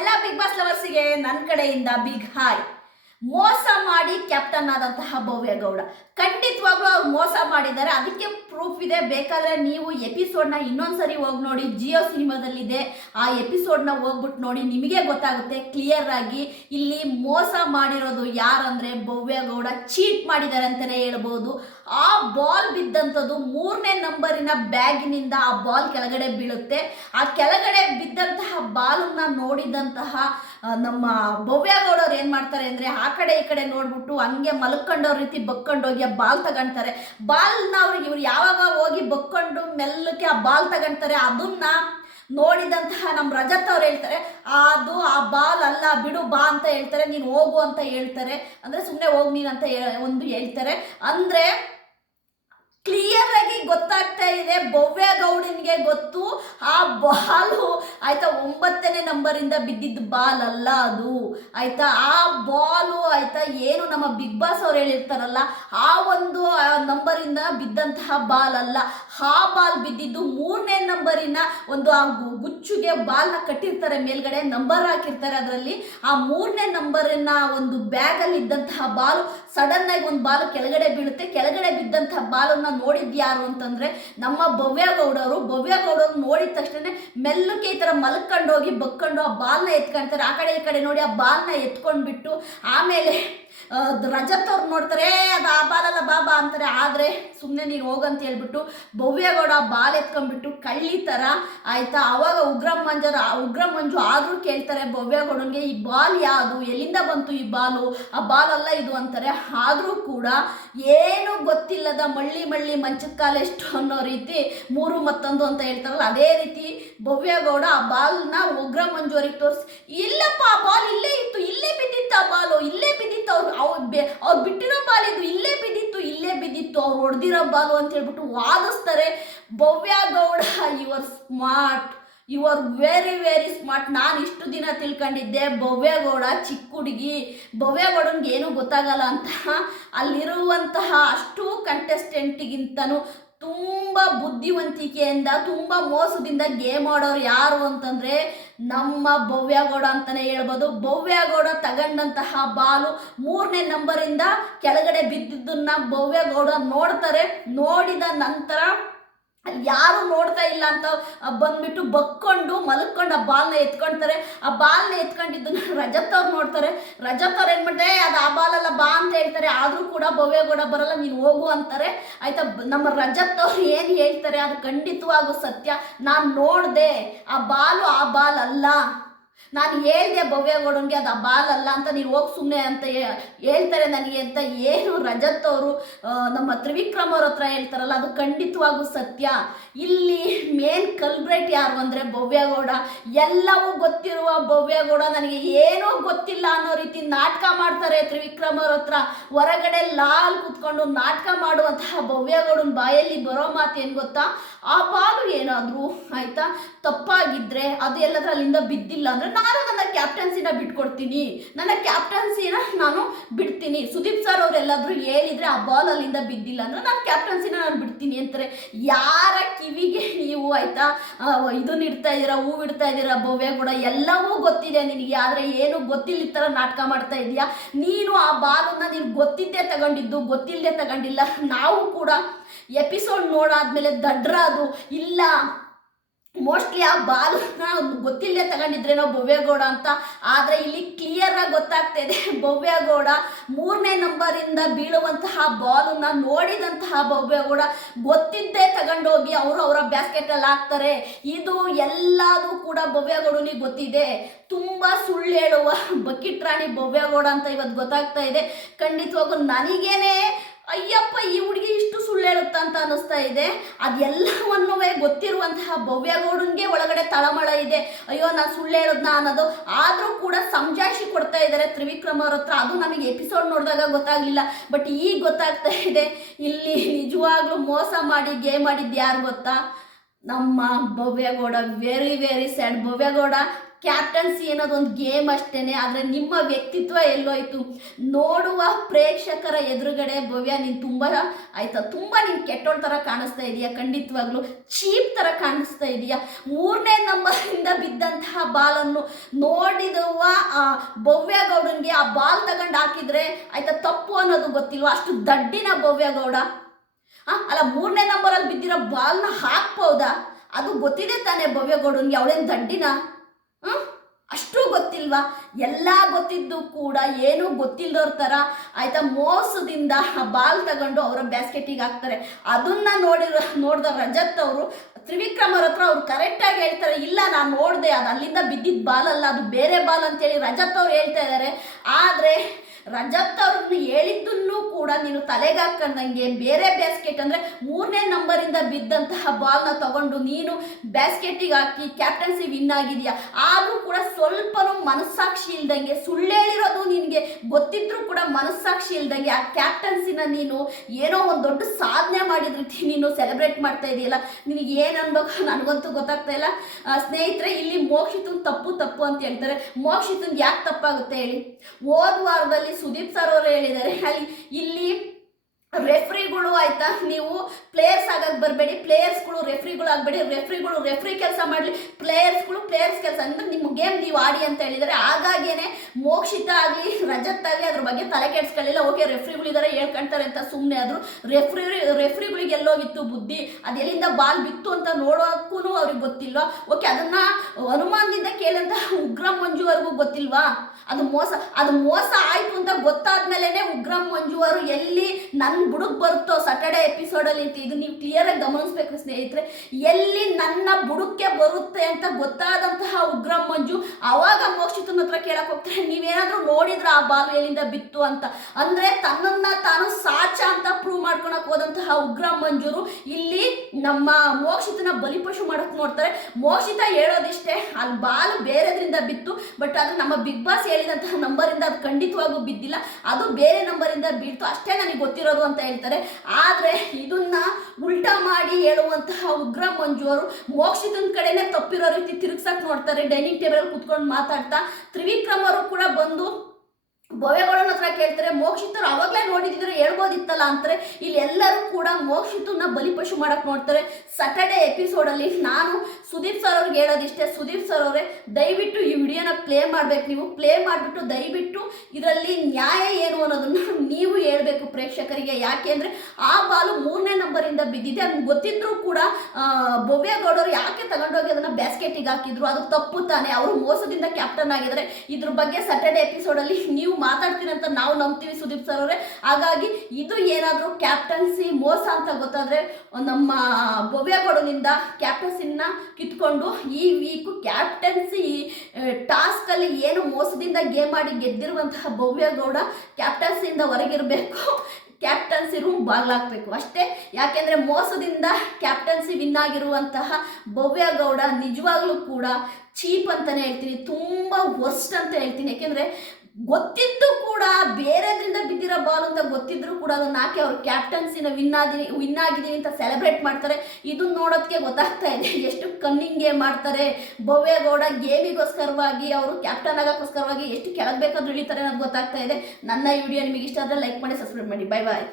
ಎಲ್ಲ big boss ಲವರ್ಸಿಗೆ ನನ್ನ ಕಡೆಯಿಂದ ಬಿಗ್ ಹಾಯ್ ಮೋಸ ಮಾಡಿ ಕ್ಯಾಪ್ಟನ್ ಆದಂತಹ ಭವ್ಯ ಗೌಡ. ಖಂಡಿತವಾಗ್ಲೂ ಅವ್ರು ಮೋಸ ಮಾಡಿದ್ದಾರೆ. ಅದಕ್ಕೆ ಪ್ರೂಫ್ ಇದೆ. ಬೇಕಾದ್ರೆ ನೀವು ಎಪಿಸೋಡ್ನ ಇನ್ನೊಂದ್ಸರಿ ಹೋಗಿ ನೋಡಿ. ಜಿಯೋ ಸಿನಿಮಾದಲ್ಲಿದೆ. ಆ ಎಪಿಸೋಡ್ನ ಹೋಗ್ಬಿಟ್ಟು ನೋಡಿ. ನಿಮಗೆ ಗೊತ್ತಾಗುತ್ತೆ ಕ್ಲಿಯರ್ ಆಗಿ ಇಲ್ಲಿ ಮೋಸ ಮಾಡಿರೋದು ಯಾರಂದ್ರೆ ಭವ್ಯ ಗೌಡ ಚೀಟ್ ಮಾಡಿದ್ದಾರೆ ಅಂತಲೇ ಹೇಳ್ಬೋದು. ಆ ಬಾಲ್ ಬಿದ್ದಂಥದ್ದು ಮೂರನೇ ನಂಬರಿನ ಬ್ಯಾಗಿನಿಂದ ಆ ಬಾಲ್ ಕೆಳಗಡೆ ಬೀಳುತ್ತೆ. ಆ ಕೆಳಗಡೆ ಬಿದ್ದಂತಹ ಬಾಲನ್ನ ನೋಡಿದಂತಹ ನಮ್ಮ ಭವ್ಯ ಗೌಡವ್ರು ಏನು ಮಾಡ್ತಾರೆ ಅಂದರೆ ಆ ಕಡೆ ಈ ಕಡೆ ನೋಡ್ಬಿಟ್ಟು ಹಂಗೆ ಮಲ್ಕೊಂಡವ್ರ ರೀತಿ ಬಕ್ಕೊಂಡೋಗಿ ಬಾಲ್ ತಗೊಂತಾರೆ. ಬಾಲ್ನ ಅವ್ರಿಗೆ ಇವ್ರು ಯಾವಾಗ ಹೋಗಿ ಬಕ್ಕೊಂಡು ಮೆಲ್ಲಕ್ಕೆ ಆ ಬಾಲ್ ತಗೊಂತಾರೆ, ಅದನ್ನ ನೋಡಿದಂತಹ ನಮ್ಮ ರಜತ್ ಅವ್ರು ಹೇಳ್ತಾರೆ, ಅದು ಆ ಬಾಲ್ ಅಲ್ಲ, ಬಿಡು ಬಾ ಅಂತ ಹೇಳ್ತಾರೆ, ನೀನು ಹೋಗು ಅಂತ ಹೇಳ್ತಾರೆ. ಅಂದರೆ ಸುಮ್ಮನೆ ಹೋಗಿ ನೀನು ಅಂತ ಒಂದು ಹೇಳ್ತಾರೆ. ಅಂದರೆ ಕ್ಲಿಯರ್ ಆಗಿ ಗೊತ್ತಾಗ್ತಾ ಇದೆ. ಭವ್ಯ ಗೌಡನಿಗೆ ಗೊತ್ತು. ಆ ಬಾಲು ಆಯ್ತಾ ಒಂಬತ್ತನೇ ನಂಬರಿಂದ ಬಿದ್ದಿದ್ದ ಬಾಲ್ ಅಲ್ಲ ಅದು. ಆಯ್ತಾ? ಆ ಬಾಲು ಆಯ್ತಾ ಏನು ನಮ್ಮ ಬಿಗ್ ಬಾಸ್ ಅವ್ರು ಹೇಳಿರ್ತಾರಲ್ಲ, ಆ ಒಂದು ನಂಬರಿಂದ ಬಿದ್ದಂತಹ ಬಾಲ್ ಅಲ್ಲ ಆ ಬಾಲ್ ಬಿದ್ದಿದ್ದು ಮೂರನೇ ನಂಬರಿನ ಒಂದು ಆ ಗುಚ್ಚುಗೆ ಬಾಲ್ನ ಕಟ್ಟಿರ್ತಾರೆ, ಮೇಲ್ಗಡೆ ನಂಬರ್ ಹಾಕಿರ್ತಾರೆ ಅದರಲ್ಲಿ. ಆ ಮೂರನೇ ನಂಬರಿನ ಒಂದು ಬ್ಯಾಗಲ್ಲಿ ಇದ್ದಂತಹ ಬಾಲು ಸಡನ್ ಆಗಿ ಒಂದು ಬಾಲು ಕೆಳಗಡೆ ಬೀಳುತ್ತೆ. ಕೆಳಗಡೆ ಬಿದ್ದಂತಹ ಬಾಲನ್ನ ನೋಡಿದ್ಯಾರು ಅಂತಂದ್ರೆ ನಮ್ಮ ಭವ್ಯ ಗೌಡರು. ಭವ್ಯ ಗೌಡರು ನೋಡಿದ ತಕ್ಷಣ ಮೆಲ್ಲಕ್ಕೆ ಈ ತರ ಮಲ್ಕೊಂಡೋಗಿ ಬಕ್ಕೊಂಡು ಆ ಬಾಲ್ನ ಎತ್ಕೊಂತಾರೆ ಆ ಕಡೆ ಈ ಕಡೆ ನೋಡಿ ಆ ಬಾಲ್ನ ಎತ್ಕೊಂಡ್ಬಿಟ್ಟು ಆಮೇಲೆ ರಜತ್ ಅವ್ರು ನೋಡ್ತಾರೆ "ಏ, ಅದು ಆ ಬಾಲಲ್ಲ ಬಾಬಾ ಅಂತಾರೆ. ಆದರೆ ಸುಮ್ಮನೆ ನೀನು ಹೋಗಂತ ಹೇಳ್ಬಿಟ್ಟು ಭವ್ಯಗೌಡ ಬಾಲ್ ಎತ್ಕೊಂಡ್ಬಿಟ್ಟು ಕಳ್ಳಿ ಥರ ಆಯ್ತಾ? ಅವಾಗ ಉಗ್ರ ಮಂಜರ ಉಗ್ರ ಮಂಜು ಆದರೂ ಕೇಳ್ತಾರೆ ಭವ್ಯಗೌಡನಿಗೆ ಈ ಬಾಲ್ ಯಾವುದು? ಎಲ್ಲಿಂದ ಬಂತು ಈ ಬಾಲು? ಆ ಬಾಲಲ್ಲ ಇದು ಅಂತಾರೆ. ಆದರೂ ಕೂಡ ಏನು ಗೊತ್ತಿಲ್ಲದ ಮಳ್ಳಿ ಮಳ್ಳಿ ಮಂಚದ ಕಾಲ ಎಷ್ಟು ಅನ್ನೋ ರೀತಿ ಮೂರು ಮತ್ತೊಂದು ಅಂತ ಹೇಳ್ತಾರಲ್ಲ ಅದೇ ರೀತಿ ಭವ್ಯಗೌಡ ಆ ಬಾಲ್ನ ಉಗ್ರ ಮಂಜು ಅವ್ರಿಗೆ ತೋರಿಸಿ ಇಲ್ಲಪ್ಪ ಆ ಬಾಲ್ ಇಲ್ಲೇ ಇತ್ತು ಇಲ್ಲೇ ಬಿದ್ದಿತ್ತು ಆ ಬಾಲು ಇಲ್ಲೇ ಬಿದ್ದಿತ್ತು ಅವ್ರು ಬೆ ಬಿಟ್ಟಿರೋ ಬಾಲ್ ಇದು ಇಲ್ಲೇ ಬಿದ್ದಿತ್ತು ಇಲ್ಲೇ ಬಿದ್ದಿತ್ತು. ಅವ್ರು ಹೊಡೆದಿರೋ ಬಾಲು ಅಂತ ಹೇಳ್ಬಿಟ್ಟು ವಾದಿಸ್ತಾರೆ. Bhavya Gowda your smart you are very very smart ನಾನು ಇಷ್ಟು ದಿನ ತಿಳ್ಕೊಂಡಿದ್ದೆ ಭವ್ಯಗೌಡ ಚಿಕ್ಕ ಹುಡುಗಿ. ಭವ್ಯಗೌಡನ್ಗೆ ಏನೂ ಗೊತ್ತಾಗಲ್ಲ ಅಂತ. ಅಲ್ಲಿರುವಂತಹ ಅಷ್ಟು ಕಂಟೆಸ್ಟೆಂಟಿಗಿಂತನೂ ತುಂಬ ಬುದ್ಧಿವಂತಿಕೆಯಿಂದ, ತುಂಬ ಮೋಸದಿಂದ ಗೇಮ್ ಆಡೋರು ಯಾರು ಅಂತಂದರೆ ನಮ್ಮ ಭವ್ಯಗೌಡ ಅಂತಲೇ ಹೇಳ್ಬೋದು. ಭವ್ಯಗೌಡ ತಗೊಂಡಂತಹ ಬಾಲು ಮೂರನೇ ನಂಬರಿಂದ ಕೆಳಗಡೆ ಬಿದ್ದಿದ್ದನ್ನ ಭವ್ಯಗೌಡ ನೋಡ್ತಾರೆ. ನೋಡಿದ ನಂತರ ಯಾರು ನೋಡ್ತಾ ಇಲ್ಲ ಅಂತ ಬಂದ್ಬಿಟ್ಟು ಬಕ್ಕೊಂಡು ಮಲ್ಕೊಂಡು ಆ ಬಾಲ್ನ ಎತ್ಕೊಳ್ತಾರೆ ಆ ಬಾಲ್ನ ಎತ್ಕೊಂಡಿದ್ದನ್ನ ರಜತ್ ಅವ್ರು ನೋಡ್ತಾರೆ. ರಜತ್ ಅವ್ರು ಏನು ಮಾಡ್ತಾರೆ ಅದು ಆ ಬಾಲಲ್ಲ ಬಾ ಅಂತ ಹೇಳ್ತಾರೆ. ಆದರೂ ಕೂಡ ಭವ್ಯಗೌಡ ಬರಲ್ಲ, ನೀನು ಹೋಗು ಅಂತಾರೆ. ಆಯಿತಾ ನಮ್ಮ ರಜತ್ ಅವ್ರು ಏನು ಹೇಳ್ತಾರೆ, ಅದು ಖಂಡಿತವಾಗೂ ಸತ್ಯ. ನಾನು ನೋಡಿದೆ, ಆ ಬಾಲು ಆ ಬಾಲ್ ಅಲ್ಲ ನಾನು ಹೇಳ್ದೆ ಭವ್ಯಗೌಡನ್ಗೆ ಅದು ಆ ಅಲ್ಲ ಅಂತ ನೀವು ಹೋಗಿ ಸುಮ್ಮನೆ ಅಂತ ಹೇಳ್ತಾರೆ ನನಗೆ ಅಂತ ಏನು ರಜತ್ ಅವರು ನಮ್ಮ ತ್ರಿವಿಕ್ರಮ್ ಅವ್ರ ಹತ್ರ ಹೇಳ್ತಾರಲ್ಲ, ಅದು ಖಂಡಿತವಾಗೂ ಸತ್ಯ. ಇಲ್ಲಿ ಮೇನ್ ಕಲ್ಬ್ರೇಟ್ ಯಾರು ಅಂದರೆ ಭವ್ಯಗೌಡ ಎಲ್ಲವೂ ಗೊತ್ತಿರುವ ಭವ್ಯಗೌಡ ನನಗೆ ಏನೂ ಗೊತ್ತಿಲ್ಲ ಅನ್ನೋ ರೀತಿ ನಾಟಕ ಮಾಡ್ತಾರೆ ತ್ರಿವಿಕ್ರಮ್ ಅವ್ರ ಹತ್ರ. ಹೊರಗಡೆ ಲಾಲ್ ಕುತ್ಕೊಂಡು ನಾಟಕ ಮಾಡುವಂತಹ ಭವ್ಯಗೌಡನ ಬಾಯಲ್ಲಿ ಬರೋ ಮಾತು ಏನು ಗೊತ್ತಾ? ಆ ಬಾಲು ಏನಾದರೂ, ಆಯ್ತಾ? ತಪ್ಪಾಗಿದ್ರೆ ಅದು ಎಲ್ಲಾದರೂ ಅಲ್ಲಿಂದ ಬಿದ್ದಿಲ್ಲ ಅಂದರೆ ನಾನು ನನ್ನ ಕ್ಯಾಪ್ಟನ್ಸಿನ ಬಿಟ್ಕೊಡ್ತೀನಿ. ನನ್ನ ಕ್ಯಾಪ್ಟನ್ಸಿನ ನಾನು ಬಿಡ್ತೀನಿ. ಸುದೀಪ್ ಸರ್ ಅವರೆಲ್ಲಾದರೂ ಹೇಳಿದರೆ ಆ ಬಾಲ್ ಅಲ್ಲಿಂದ ಬಿದ್ದಿಲ್ಲ ಅಂದರೆ ನಾನು ಕ್ಯಾಪ್ಟನ್ಸಿನ ನಾನು ಬಿಡ್ತೀನಿ ಅಂತಾರೆ. ಯಾರ ಕಿವಿಗೆ ನೀವು, ಆಯ್ತಾ? ಇದು ಇದನ್ನ ಇಡ್ತಾ ಇದ್ದೀರಾ ಹೂವು ಇಡ್ತಾ ಇದ್ದೀರಾ ಭವ್ಯ ಕೂಡ ಎಲ್ಲವೂ ಗೊತ್ತಿದೆ ನಿನಗೆ, ಆದರೆ ಏನು ಗೊತ್ತಿಲ್ಲ ಥರ ನಾಟಕ ಮಾಡ್ತಾ ಇದೀಯಾ? ನೀನು ಆ ಬಾಲನ್ನ ನೀನು ಗೊತ್ತಿದ್ದೇ ತಗೊಂಡಿದ್ದು ಗೊತ್ತಿಲ್ಲದೆ ತಗೊಂಡಿಲ್ಲ. ನಾವು ಕೂಡ ಎಪಿಸೋಡ್ ನೋಡಾದ್ಮೇಲೆ ದಡ್ರ ಅದು. ಇಲ್ಲ, ಮೋಸ್ಟ್ಲಿ ಆ ಬಾಲನ ಗೊತ್ತಿಲ್ಲದೆ ತಗೊಂಡಿದ್ರೇನೋ ಭವ್ಯಗೌಡ ಅಂತ. ಆದರೆ ಇಲ್ಲಿ ಕ್ಲಿಯರ್ ಆಗಿ ಗೊತ್ತಾಗ್ತಾ ಇದೆ ಭವ್ಯಗೌಡ ಮೂರನೇ ನಂಬರಿಂದ ಬೀಳುವಂತಹ ಬಾಲನ್ನು ನೋಡಿದಂತಹ ಭವ್ಯಗೌಡ ಗೊತ್ತಿದ್ದೇ ತಗೊಂಡೋಗಿ ಅವರು ಅವರ ಬ್ಯಾಸ್ಕೆಟಲ್ಲಿ ಹಾಕ್ತಾರೆ. ಇದು ಎಲ್ಲದೂ ಕೂಡ ಭವ್ಯಗೌಡನಿಗೆ ಗೊತ್ತಿದೆ. ತುಂಬ ಸುಳ್ಳು ಹೇಳುವ ಬಕಿಟ್ ರಾಣಿ ಭವ್ಯಗೌಡ ಅಂತ ಇವತ್ತು ಗೊತ್ತಾಗ್ತಾ ಇದೆ. ಖಂಡಿತವಾಗೂ ನನಗೇನೆ ಅಯ್ಯಪ್ಪ, ಈ ಹುಡುಗಿ ಇಷ್ಟು ಸುಳ್ಳು ಹೇಳುತ್ತಾ ಅಂತ ಅನಿಸ್ತಾ ಇದೆ. ಅದೆಲ್ಲವನ್ನೂ ಗೊತ್ತಿರುವಂತಹ ಭವ್ಯಗೌಡನ್ಗೆ ಒಳಗಡೆ ತಳಮಳ ಇದೆ. ಅಯ್ಯೋ, ನಾನು ಸುಳ್ಳು ಹೇಳೋದ್ನ ಅನ್ನೋದು. ಆದರೂ ಕೂಡ ಸಂಜಾಯಿಸಿ ಕೊಡ್ತಾ ಇದ್ದಾರೆ ತ್ರಿವಿಕ್ರಮ್ ಅವ್ರ ಹತ್ರ. ಅದು ನಮಗೆ ಎಪಿಸೋಡ್ ನೋಡಿದಾಗ ಗೊತ್ತಾಗಲಿಲ್ಲ. ಬಟ್ ಈಗ ಗೊತ್ತಾಗ್ತಾ ಇದೆ. ಇಲ್ಲಿ ನಿಜವಾಗ್ಲೂ ಮೋಸ ಮಾಡಿ, ಗೇಮ್ ಮಾಡಿದ್ದು ಯಾರು ಗೊತ್ತಾ? ನಮ್ಮ Bhavya Gowda very very sad Bhavya Gowda captaincy ಅನ್ನೋದು ಒಂದು ಗೇಮ್ ಅಷ್ಟೇನೆ ಆದರೆ ನಿಮ್ಮ ವ್ಯಕ್ತಿತ್ವ ಎಲ್ಲೋಯ್ತು. ನೋಡುವ ಪ್ರೇಕ್ಷಕರ ಎದುರುಗಡೆ ಭವ್ಯ ನೀನು ತುಂಬ ಆಯ್ತಾ ತುಂಬ ನೀನು ಕೆಟ್ಟೋಳ್ ಥರ ಕಾಣಿಸ್ತಾ ಇದೆಯಾ? ಖಂಡಿತವಾಗ್ಲೂ ಚೀಪ್ ಥರ ಕಾಣಿಸ್ತಾ ಇದೆಯಾ? ಮೂರನೇ ನಂಬರಿಂದ ಬಿದ್ದಂತಹ ಬಾಲನ್ನು ನೋಡಿದವ ಆ ಭವ್ಯಗೌಡನಿಗೆ ಆ ಬಾಲ್ ತಗೊಂಡು ಹಾಕಿದ್ರೆ ಆಯ್ತಾ ತಪ್ಪು ಅನ್ನೋದು ಗೊತ್ತಿಲ್ವಾ? ಅಷ್ಟು ದಡ್ಡಿನ ಭವ್ಯಗೌಡ ಆ, ಅಲ್ಲ ಮೂರನೇ ನಂಬರಲ್ಲಿ ಬಿದ್ದಿರೋ ಬಾಲ್ನ ಹಾಕ್ಬೋದಾ? ಅದು ಗೊತ್ತಿದೆ ತಾನೇ ಭವ್ಯಗೌಡನ್ಗೆ ಅವಳೇನು ದಡ್ಡಿನ? ಅಷ್ಟು ಗೊತ್ತಿಲ್ವಾ? ಎಲ್ಲ ಗೊತ್ತಿದ್ದು ಕೂಡ ಏನೂ ಗೊತ್ತಿಲ್ಲದವ್ರ ಥರ ಆಯಿತಾ ಮೋಸದಿಂದ ಆ ಬಾಲ್ ತಗೊಂಡು ಅವರ ಬ್ಯಾಸ್ಕೆಟಿಗೆ ಹಾಕ್ತಾರೆ. ಅದನ್ನ ನೋಡಿರೋ, ನೋಡಿದ ರಜತ್ ಅವರು, ತ್ರಿವಿಕ್ರಮ್ ಅವ್ರ ಹತ್ರ ಅವ್ರು ಕರೆಕ್ಟಾಗಿ ಹೇಳ್ತಾರೆ, ಇಲ್ಲ ನಾನು ನೋಡಿದೆ, ಅದು ಅಲ್ಲಿಂದ ಬಿದ್ದಿದ್ದ ಬಾಲ್ ಅಲ್ಲ, ಅದು ಬೇರೆ ಬಾಲ್ ಅಂತೇಳಿ ರಜತ್ ಅವ್ರು ಹೇಳ್ತಾ ಇದ್ದಾರೆ ಆದರೆ ರಜತ್ ಅವ್ರನ್ನ ಹೇಳಿದ್ದನ್ನು ಕೂಡ ನೀನು ತಲೆಗೆ ಹಾಕೊಂಡಂಗೆ ಬೇರೆ ಬ್ಯಾಸ್ಕೆಟ್ ಅಂದರೆ ಮೂರನೇ ನಂಬರಿಂದ ಬಿದ್ದಂತಹ ಬಾಲ್ನ ತಗೊಂಡು ನೀನು ಬ್ಯಾಸ್ಕೆಟಿಗೆ ಹಾಕಿ ಕ್ಯಾಪ್ಟನ್ಸಿ ವಿನ್ ಆಗಿದೆಯಾ? ಆದರೂ ಕೂಡ ಸ್ವಲ್ಪನೂ ಮನಸ್ಸಾಕ್ಷಿ ಇಲ್ದಂಗೆ, ಸುಳ್ಳೇಳಿರೋದು ನಿನಗೆ ಗೊತ್ತಿದ್ರೂ ಕೂಡ ಮನಸ್ಸಾಕ್ಷಿ ಇಲ್ದಂಗೆ ಆ ಕ್ಯಾಪ್ಟನ್ಸಿನ ನೀನು ಏನೋ ಒಂದು ದೊಡ್ಡ ಸಾಧನೆ ಮಾಡಿದ ರೀತಿ ನೀನು ಸೆಲೆಬ್ರೇಟ್ ಮಾಡ್ತಾ ಇದೆಯಲ್ಲ? ನಿನಗೆ ಏನು ಅನ್ಬೇಕು ನನಗಂತೂ ಗೊತ್ತಾಗ್ತಾ ಇಲ್ಲ. ಸ್ನೇಹಿತರೆ, ಇಲ್ಲಿ ಮೋಕ್ಷಿತನ್ ತಪ್ಪು ತಪ್ಪು ಅಂತ ಹೇಳ್ತಾರೆ. ಮೋಕ್ಷಿತನ್ ಯಾಕೆ ತಪ್ಪಾಗುತ್ತೆ ಹೇಳಿ? ಹೋದ ವಾರದಲ್ಲಿ ಸುದೀಪ್ ಸರ್ ಅವರು ಹೇಳಿದ್ದಾರೆ. ಅಲ್ಲಿ ಇಲ್ಲಿ ರೆಫ್ರಿಗಳು ಆಯ್ತಾ? ನೀವು ಪ್ಲೇಯರ್ಸ್ ಆಗಕ್ಕೆ ಬರಬೇಡಿ. ಪ್ಲೇಯರ್ಸ್ಗಳು ರೆಫ್ರಿಗಳು ಆಗಬೇಡಿ. ರೆಫ್ರಿಗಳು ರೆಫ್ರಿ ಕೆಲಸ ಮಾಡಲಿ. ಪ್ಲೇಯರ್ಸ್ಗಳು ಪ್ಲೇಯರ್ಸ್ ಕೆಲಸ. ಅಂದ್ರೆ ನಿಮ್ಮ ಗೇಮ್ ನೀವು ಆಡಿ ಅಂತ ಹೇಳಿದರೆ ಹಾಗಾಗೇನೆ ಮೋಕ್ಷಿತ ಆಗಲಿ, ರಜತ್ ಆಗಲಿ, ಅದ್ರ ಬಗ್ಗೆ ತಲೆ ಕೆಡ್ಸ್ಕೊಳ್ಳಿಲ್ಲ. ಓಕೆ ರೆಫ್ರಿಗಳಿದ್ದಾರೆ ಹೇಳ್ಕೊಂತಾರೆ ಅಂತ ಸುಮ್ಮನೆ ಆದರು. ರೆಫ್ರಿ ರೆಫ್ರಿಗಳಿಗೆ ಎಲ್ಲೋಗಿತ್ತು ಬುದ್ಧಿ. ಅದೆಲ್ಲಿಂದ ಬಾಲ್ ಬಿತ್ತು ಅಂತ ನೋಡೋಕ್ಕೂ ಅವ್ರಿಗೆ ಗೊತ್ತಿಲ್ಲ ಓಕೆ ಅದನ್ನ ಹನುಮಾನ್ದಿಂದ ಕೇಳಂತ ಉಗ್ರಂ ಮಂಜುವರೆಗೂ ಗೊತ್ತಿಲ್ವಾ? ಅದು ಮೋಸ ಅದು ಮೋಸ ಆಯ್ತು ಅಂತ ಗೊತ್ತಾದ್ಮೇಲೆ ಉಗ್ರಂ ಮಂಜು ಅವರು ಎಲ್ಲಿ ನನ್ನ ಬುಡಕ್ ಬರುತ್ತೋ ಸ್ಯಾಟರ್ಡೆ ಎಪಿಸೋಡಲ್ಲಿ ಇದು ನೀವು ಕ್ಲಿಯರಾಗಿ ಗಮನಿಸ್ಬೇಕು ಸ್ನೇಹಿತರೆ. ಎಲ್ಲಿ ನನ್ನ ಬುಡಕ್ಕೆ ಬರುತ್ತೆ ಅಂತ ಗೊತ್ತಾದಂತಹ ಉಗ್ರ ಮಂಜು ಅವಾಗ ಮೋಕ್ಷಿತನ ಹತ್ರ ಕೇಳಕ್ ಹೋಗ್ತಾರೆ. ನೀವೇನಾದ್ರೂ ನೋಡಿದ್ರ ಆ ಬಾಲು ಎಲ್ಲಿಂದ ಬಿತ್ತು ಅಂತ? ಅಂದ್ರೆ ತನ್ನನ್ನ ತಾನು ಸಾಚ ಅಂತ ಪ್ರೂವ್ ಮಾಡ್ಕೊಳಕ್ ಹೋದಂತಹ ಉಗ್ರ ಮಂಜೂರು ಇಲ್ಲಿ ನಮ್ಮ ಮೋಕ್ಷಿತನ ಬಲಿಪಶು ಮಾಡಕ್ ನೋಡ್ತಾರೆ. ಮೋಕ್ಷಿತ ಹೇಳೋದಿಷ್ಟೇ, ಅಲ್ಲಿ ಬಾಲ್ ಬೇರೆದ್ರಿಂದ ಬಿತ್ತು ಬಟ್ ಅದು ನಮ್ಮ ಬಿಗ್ ಬಾಸ್ ಹೇಳಿದಂತಹ ನಂಬರಿಂದ ಅದು ಖಂಡಿತವಾಗೂ ಬಿದ್ದಿಲ್ಲ. ಅದು ಬೇರೆ ನಂಬರಿಂದ ಬೀಳ್ತು. ಅಷ್ಟೇ ನನಗೆ ಗೊತ್ತಿರೋದು ಅಂತ ಹೇಳ್ತಾರೆ. ಆದರೆ ಇದನ್ನ ಉಲ್ಟಾ ಮಾಡಿ ಹೇಳುವಂತಹ ಉಗ್ರ ಮಂಜು ಅವರು ಮೋಕ್ಷಿತನ ಕಡೆನೇ ತಪ್ಪಿರೋ ರೀತಿ ತಿರುಗ್ಸಕ್ ನೋಡ್ತಾರೆ. ಡೈನಿಂಗ್ ಟೇಬಲ್ ಕುತ್ಕೊಂಡು ಮಾತಾಡ್ತಾ ತ್ರಿವಿಕ್ರಮ್ ಅವರು ಕೂಡ ಬಂದು ಭವ್ಯಗಳನ್ನ ಹತ್ರ ಕೇಳ್ತಾರೆ ಮೋಕ್ಷಿತರು ಅವಾಗಲೇ ನೋಡಿದ್ರೆ ಹೇಳ್ಬೋದಿತ್ತಲ್ಲ ಅಂತಾರೆ. ಇಲ್ಲಿ ಎಲ್ಲರೂ ಕೂಡ ಮೋಕ್ಷಿತನ ಬಲಿಪಶು ಮಾಡಕ್ ನೋಡ್ತಾರೆ. ಸ್ಯಾಟರ್ಡೆ ಎಪಿಸೋಡಲ್ಲಿ ನಾನು ಸುದೀಪ್ ಸರ್ ಅವ್ರಿಗೆ ಹೇಳೋದಿಷ್ಟೇ ಸುದೀಪ್ ಸರ್ ಅವರೇ ದಯವಿಟ್ಟು ಈ ವಿಡಿಯೋನ ಪ್ಲೇ ಮಾಡ್ಬೇಕು ನೀವು. ಪ್ಲೇ ಮಾಡಿಬಿಟ್ಟು ದಯವಿಟ್ಟು ಇದರಲ್ಲಿ ನ್ಯಾಯ ಏನು ಅನ್ನೋದನ್ನ ನೀವು ಹೇಳ್ಬೇಕು ಪ್ರೇಕ್ಷಕರಿಗೆ. ಯಾಕೆ ಅಂದರೆ ಆ ಬಾಲು ಮೂರನೇ ನಂಬರಿಂದ ಬಿದ್ದಿದೆ. ಅದನ್ನ ಗೊತ್ತಿದ್ರು ಕೂಡ ಆ, ಭವ್ಯಗೌಡರು ಯಾಕೆ ತಗೊಂಡೋಗಿ ಅದನ್ನ ಬ್ಯಾಸ್ಕೆಟಿಗೆ ಹಾಕಿದ್ರು? ಅದು ತಪ್ಪು ತಾನೆ. ಅವರು ಮೋಸದಿಂದ ಕ್ಯಾಪ್ಟನ್ ಆಗಿದ್ದಾರೆ. ಇದ್ರ ಬಗ್ಗೆ ಸಟರ್ಡೆ ಎಪಿಸೋಡಲ್ಲಿ ನೀವು ಮಾತಾಡ್ತೀರಿ ಅಂತ ನಾವು ನಂಬ್ತೀವಿ ಸುದೀಪ್ ಸರ್ ಅವರೇ. ಹಾಗಾಗಿ ಇದು ಏನಾದರೂ ಕ್ಯಾಪ್ಟನ್ಸಿ ಮೋಸ ಅಂತ ಗೊತ್ತಾದರೆ ನಮ್ಮ ಭವ್ಯಗೌಡನಿಂದ ಕ್ಯಾಪ್ಟನ್ಸಿನ ಕಿತ್ಕೊಂಡು ಈ ವೀಕು ಕ್ಯಾಪ್ಟನ್ಸಿ ಟಾಸ್ಕಲ್ಲಿ ಏನು ಮೋಸದಿಂದ ಗೇಮ್ ಆಡಿ ಗೆದ್ದಿರುವಂತಹ ಭವ್ಯಗೌಡ ಕ್ಯಾಪ್ಟನ್ಸಿಯಿಂದ ಹೊರಗಿರಬೇಕು. ಕ್ಯಾಪ್ಟನ್ಸಿ ರೂಮ್ ಬಾಗ್ಲಾಕ್ಬೇಕು ಅಷ್ಟೇ. ಯಾಕೆಂದರೆ ಮೋಸದಿಂದ ಕ್ಯಾಪ್ಟನ್ಸಿ ವಿನ್ ಆಗಿರುವಂತಹ ಭವ್ಯಗೌಡ ನಿಜವಾಗ್ಲೂ ಕೂಡ ಚೀಪ್ ಅಂತಲೇ ಹೇಳ್ತೀನಿ. ತುಂಬ ವರ್ಸ್ಟ್ ಅಂತ ಹೇಳ್ತೀನಿ. ಯಾಕೆಂದರೆ ಗೊತ್ತಿದ್ದು ಕೂಡ, ಬೇರೆದ್ರಿಂದ ಬಿದ್ದಿರೋ ಬಾಲ್ ಅಂತ ಗೊತ್ತಿದ್ರು ಕೂಡ ಅದನ್ನ ಹಾಕಿ ಅವ್ರ ಕ್ಯಾಪ್ಟನ್ಸಿನ ವಿನ್ ಆದಿ ವಿನ್ ಆಗಿದ್ದೀನಿ ಅಂತ ಸೆಲೆಬ್ರೇಟ್ ಮಾಡ್ತಾರೆ. ಇದನ್ನ ನೋಡೋದಕ್ಕೆ ಗೊತ್ತಾಗ್ತಾ ಇದೆ. ಎಷ್ಟು ಗೇಮ್ ಮಾಡ್ತಾರೆ. ಭವ್ಯಗೌಡ ಗೇಮಿಗೋಸ್ಕರವಾಗಿ, ಅವರು ಕ್ಯಾಪ್ಟನ್ ಆಗೋಕ್ಕೋಸ್ಕರವಾಗಿ ಎಷ್ಟು ಕೆಳಗೆ ಬೇಕಾದ್ರೂ ಇಳಿತಾರೆ ಅನ್ನೋದು ಗೊತ್ತಾಗ್ತಾ ಇದೆ. ನನ್ನ ವಿಡಿಯೋ ನಿಮಗೆ ಇಷ್ಟ ಆದರೆ ಲೈಕ್ ಮಾಡಿ ಸಬ್ಸ್ಕ್ರೈಬ್ ಮಾಡಿ. Bye bye